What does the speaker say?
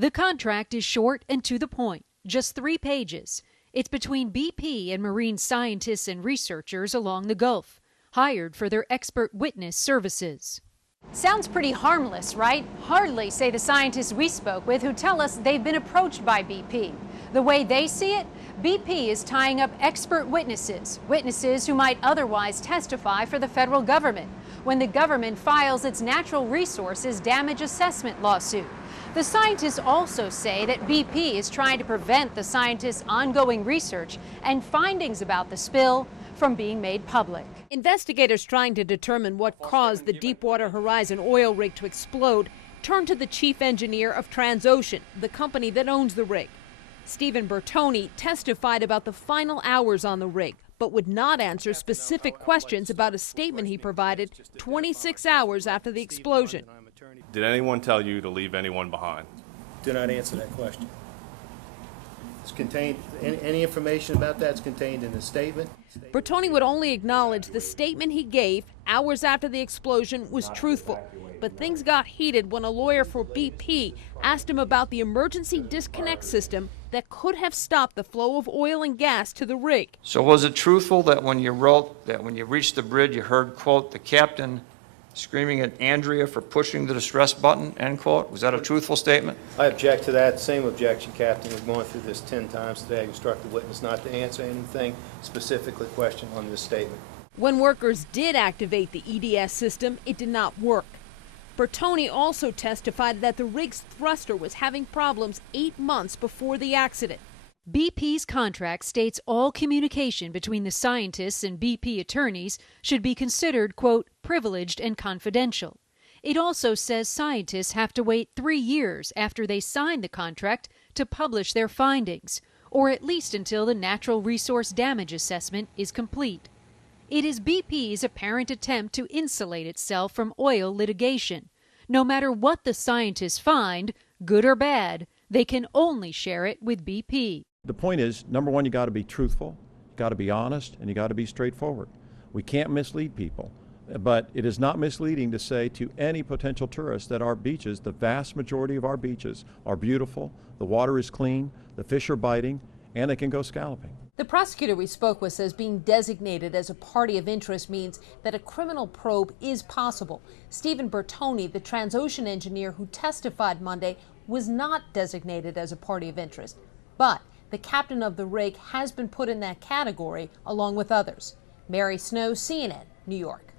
The contract is short and to the point, just 3 pages. It's between BP and marine scientists and researchers along the Gulf, hired for their expert witness services. Sounds pretty harmless, right? Hardly, say the scientists we spoke with, who tell us they've been approached by BP. The way they see it, BP is tying up expert witnesses who might otherwise testify for the federal government when the government files its natural resources damage assessment lawsuit. The scientists also say that BP is trying to prevent the scientists' ongoing research and findings about the spill from being made public. Investigators trying to determine what caused the Deepwater Horizon oil rig to explode turned to the chief engineer of Transocean, the company that owns the rig. Stephen Bertoni testified about the final hours on the rig, but would not answer specific questions about a statement he provided 26 hours after the explosion. Did anyone tell you to leave anyone behind? Do not answer that question. It's contained, any information about that's contained in the statement. Bertoni would only acknowledge the statement he gave hours after the explosion was truthful. But things got heated when a lawyer for BP asked him about the emergency disconnect system that could have stopped the flow of oil and gas to the rig. So was it truthful that when you wrote that when you reached the bridge you heard, quote, the captain screaming at Andrea for pushing the distress button, end quote? Was that a truthful statement? I object to that. Same objection, Captain. We've gone through this 10 times today. I instruct the witness not to answer anything specifically questioned on this statement. When workers did activate the EDS system, it did not work. Bertoni also testified that the rig's thruster was having problems 8 months before the accident. BP's contract states all communication between the scientists and BP attorneys should be considered, quote, privileged and confidential. It also says scientists have to wait 3 years after they sign the contract to publish their findings, or at least until the natural resource damage assessment is complete. It is BP's apparent attempt to insulate itself from oil litigation. No matter what the scientists find, good or bad, they can only share it with BP. The point is, number one, you got to be truthful, you got to be honest, and you got to be straightforward. We can't mislead people, but it is not misleading to say to any potential tourist that our beaches, the vast majority of our beaches, are beautiful, the water is clean, the fish are biting, and they can go scalloping. The prosecutor we spoke with says being designated as a party of interest means that a criminal probe is possible. Stephen Bertoni, the Transocean engineer who testified Monday, was not designated as a party of interest. But the captain of the rig has been put in that category along with others. Mary Snow, CNN, New York.